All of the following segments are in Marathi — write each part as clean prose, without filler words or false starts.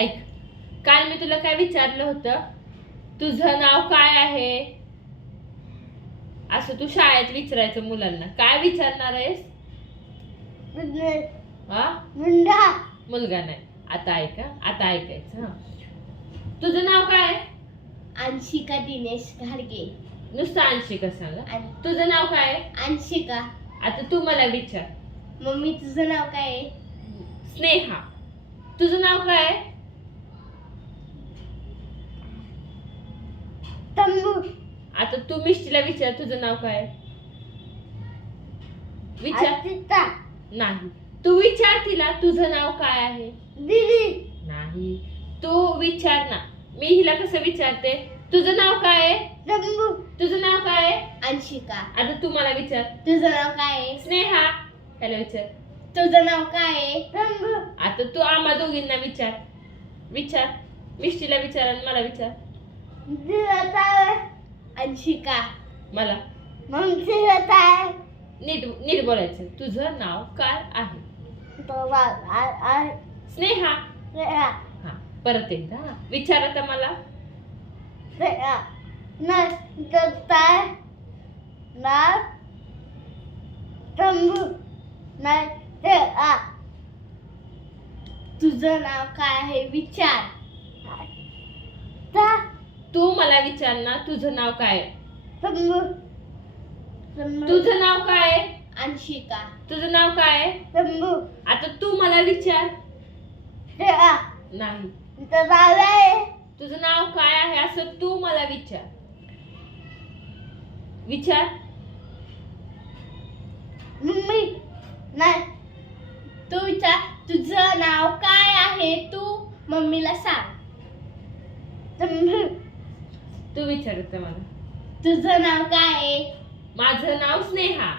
ऐक, काल मी तुला काय विचारलं होतं, तुझं नाव काय आहे असं तू शाळेत विचारायचं मुलांना. काय विचारणार आहेस? हा, मुलगा नाही. आता ऐका, आता ऐकायचं. हा, तुझं नाव काय? अंशिका दिनेश घाडगे. नुसतं अंशिका सांगा. तुझं नाव काय? अंशिका. आता तू मला विचार. मम्मी तुझं नाव काय आहे? स्नेहा. तुझं नाव काय? तंबू. आता तू मिष्टीला विचार, तुझं नाव काय? विचार. अर्चिता. नाही, तू विचार तिला, तुझं नाव काय आहे? दीदी. नाही, तू विचार ना. मी हिला कसं विचारते, तुझं नाव काय आहे? तंबू. तुझं नाव काय आहे? अंशिका. आता तू मला विचार. तुझं नाव काय आहे? स्नेहा. ह्याला विचार. तुझं नाव काय आहे? तंबू. आता तू आम्हा दोघींना विचार. विचार, मिष्टीला विचार आणि मला विचार. अंशिका. मला मम्मी नीट नीट बोलायचं. तुझं नाव काय आहे? स्नेहा. हा, परत एकदा हा. विचार आता मला. तुझं नाव काय आहे? विचार. तू मला विचार ना, तुझं नाव काय आहे? तुझं नाव काय आहे? अंशिका. तुझं नाव काय आहे? तंबू. आता तू मला विचार. नाही, तुझं नाव काय आहे असं तू मला विचार. विचार. मम्मी नाही, तू विचार. तुझं नाव काय आहे? तू मम्मीला सांग. तू विचारत मला. तुझं नाव काय आहे? माझं नाव स्नेहा.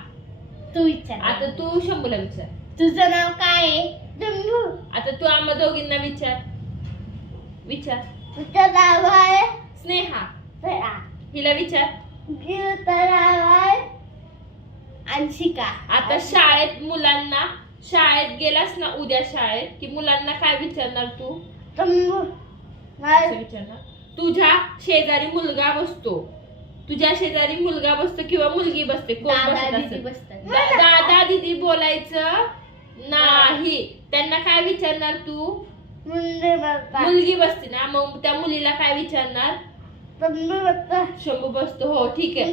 तू विचार. आता तू शंभूला विचार. तुझं नाव काय आहे? तंबू. आता तू आम्हा दोघींना विचार. विचार. तुझं नाव आहे? स्नेहा. हिला विचार. अंशिका. आता शाळेत मुलांना, शाळेत गेलास ना उद्या शाळेत, की मुलांना काय विचारणार तू? असं विचारणार. तुझ्या शेजारी मुलगा बसतो, तुझ्या शेजारी मुलगा बसतो किंवा मुलगी बसते, कोण बसत असेल? दादा दीदी बोलायचं नाही. त्यांना काय विचारणार तू? मुलगी बसते ना, मग त्या मुलीला काय विचारणार? शंभू बसतो. हो, ठीक आहे.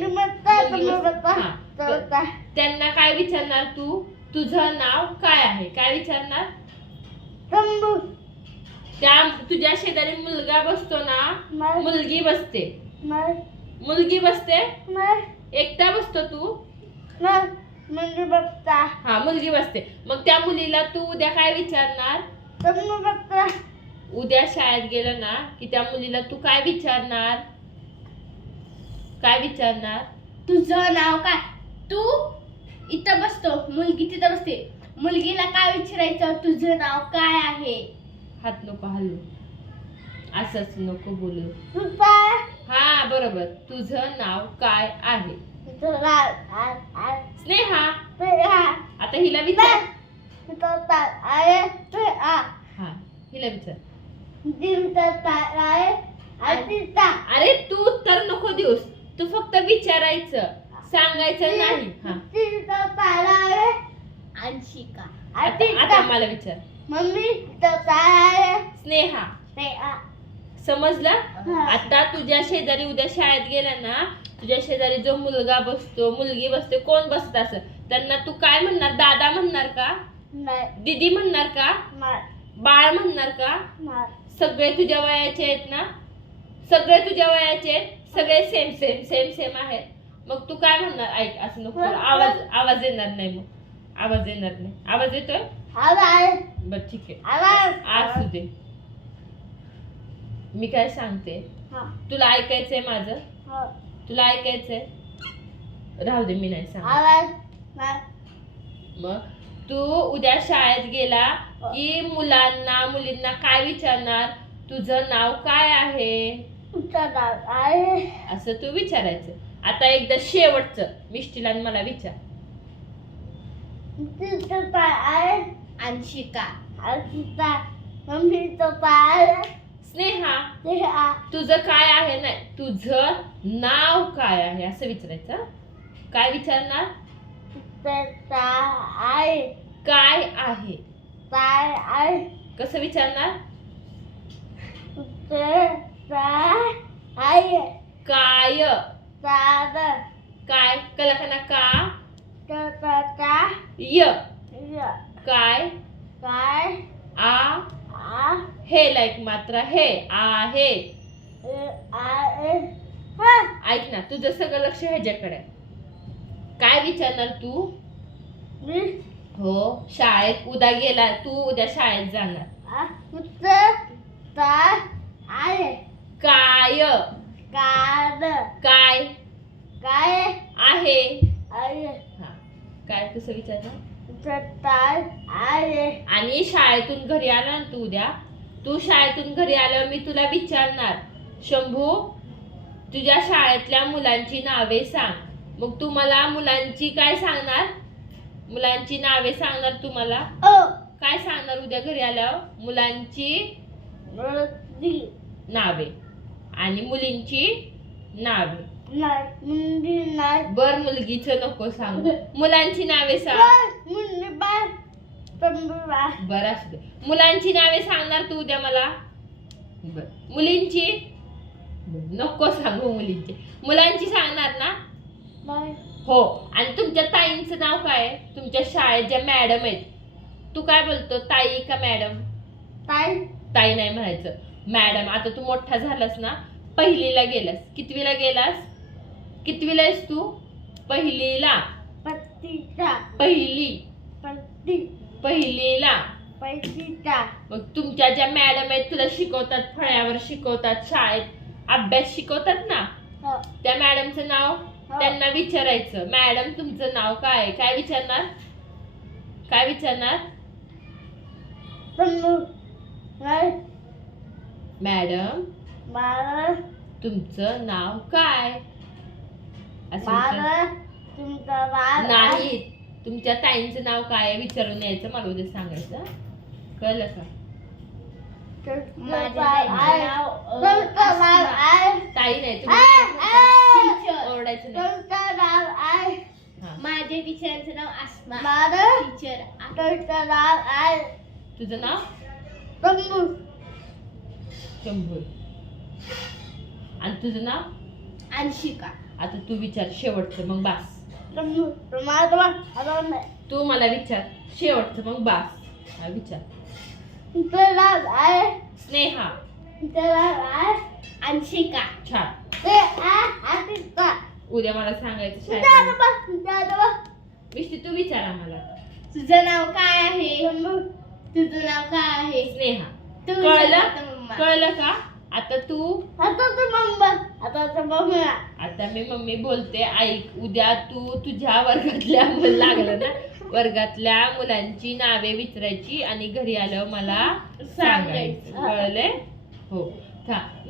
हा. त्यांना काय विचारणार तू? तुझं नाव काय आहे? काय विचारणार? त्या तुझ्या शेजारी मुलगा बसतो ना, मुलगी बसते. मुलगी बसते. एकटा बसतो तू? हा, मुलगी बसते. मग त्या मुलीला तू उद्या काय विचारणार? उद्या शाळेत गेलं ना की त्या मुलीला तू काय विचारणार? काय विचारणार? तुझं नाव काय? तू इथं बसतो, मुलगी तिथं बसते. मुलगीला काय विचारायचं? तुझं नाव काय आहे? हात नको हलवू, असंच नको बोलू. हा, बरोबर. तुझं नाव काय आहे? स्नेहा. आता हिला विचार. हा, हिला विचार. अरे तू उत्तर नको देऊस, तू फक्त विचारायचं, सांगायचं नाही. हा, अंशिका. आता मला विचार. मम्मी स्नेहा. समजलं? आता तुझ्या शेजारी उद्या शाळेत गेला ना, तुझ्या शेजारी जो मुलगा बसतो, मुलगी बसते, कोण बसत असं, त्यांना तू काय म्हणणार? दादा म्हणणार का? दीदी म्हणणार का? बाळ म्हणणार का? सगळे तुझ्या वयाचे आहेत ना? सगळे तुझ्या वयाचे आहेत, सगळे सेम सेम सेम सेम आहेत. मग तू काय म्हणणार? ऐक, असं नको. आवाज येणार नाही. मग आवाज येणार नाही. आवाज येतोय? बर, ठीक आहे. असू दे. मी काय सांगते, तुला ऐकायचंय माझं? तुला ऐकायचंय? राहू दे, मी नाही सांग. मग तू उद्या शाळेत गेला की मुलांना मुलींना काय विचारणार? तुझं नाव काय आहे? असं तू विचारायचं. आता एकदा शेवटचं मिष्टीला मला विचार. अंशिका. मम्मीचं पाय स्नेहा तुझं काय आहे नाही तुझं नाव काय आहे असं विचारायचं. काय विचारणार? काय आहे कसं विचारणार? काय काय कलाकाना का य काय आ हे लाईक मात्र हे आहे. ऐक ना तुझं सगळं लक्ष ह्याच्याकडे आहे. काय विचारणार तू? हो शाळेत उद्या गेला तू उद्या शाळेत जाणार. काय काय आहे हा काय कसं विचारणार? आणि शाळेतून घरी आला ना तू उद्या तू शाळेतून घरी आल्यावर मी तुला विचारणार शंभू तुझ्या शाळेतल्या मुलांची नावे सांग. मग तू मला मुलांची काय सांगणार? मुलांची नावे सांगणार तू मला. काय सांगणार उद्या घरी आल्यावर? मुलांची नावे आणि मुलींची नावे. बर मुलगीचं नको सांग मुलांची नावे सांग. बर असू दे मुलांची नावे सांगणार तू उद्या मला. बर मुलींची नको सांगू मुलींची मुलांची सांगणार ना. हो आणि तुमच्या ताईंचं नाव काय आहे? तुमच्या शाळेत ज्या मॅडम आहेत तू काय बोलतो ताई का मॅडम? ताई नाही म्हणायचं मॅडम. आता तू मोठा झालास ना पहिलीला गेलास. कितवीला गेलास? कितवीला आहेस तू? पहिलीला. पहिलीला. मग तुमच्या ज्या मॅडम आहेत तुला शिकवतात फळ्यावर शिकवतात शाळेत अभ्यास शिकवतात ना त्या मॅडमचं नाव त्यांना विचारायचं मॅडम तुमचं नाव काय आहे? काय विचारणार? काय विचारणार? मॅडम तुमचं नाव काय? असं नाही तुमच्या ताईंचं नाव काय विचारून यायचं मला उद्या सांगायचं. कळलं का? ताई नाही तुम्ही ओरडायचं नाही. माझ्या टीचरांचं नाव आसमा. टीचर तुझं नाव शंभू आणि तुझं नाव अंशिका. आता तू विचार शेवटचं मग बास. तू मला विचार शेवटचं मग बास. विचार. स्नेहा अंशिका. छान. उद्या मला सांगायचं मिष्टी तू विचार आम्हाला. तुझं नाव काय आहे? तुझं नाव काय आहे? स्नेहा. तू कळलं का? आता तू आता मी मम्मी बोलते ऐक. उद्या तू तुझ्या वर्गातल्या लागलं ना वर्गातल्या मुलांची नावे विचारायची आणि घरी आल्यावर मला सांगायचं. कळले? हो.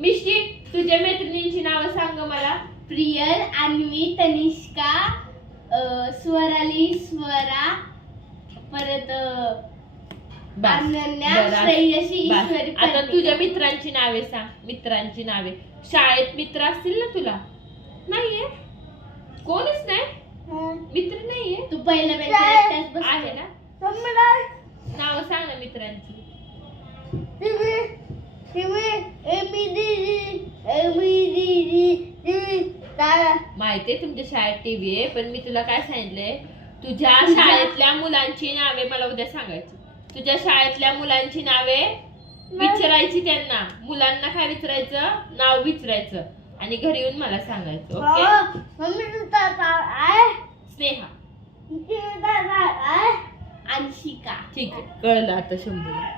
मिष्टी तुझ्या मैत्रिणींची नावं सांग मला. प्रियल, अन्वी, तनिष्का, स्वराली, स्वरा, परत अनन्या, श्रेयशी, ईश्वरी. आता तुझ्या मित्रांची नावे सांग. मित्रांची नावे. शाळेत मित्र असतील ना तुला? नाहीये कोणीच नाही मित्र नाहीये. तू पहिल्या आहे ना नाव सांग ना मित्रांची. माहितीये तुमच्या शाळेत टीव्ही आहे पण मी तुला काय सांगितलंय तुझ्या शाळेतल्या मुलांची नावे मला उद्या सांगायची. तुझ्या शाळेतल्या मुलांची नावे विचारायची त्यांना. मुलांना काय विचारायचं? नाव विचारायचं आणि घरी येऊन मला सांगायचं. ओके. स्नेहा अंशिका. ठीक आहे कळलं आता शंभूला.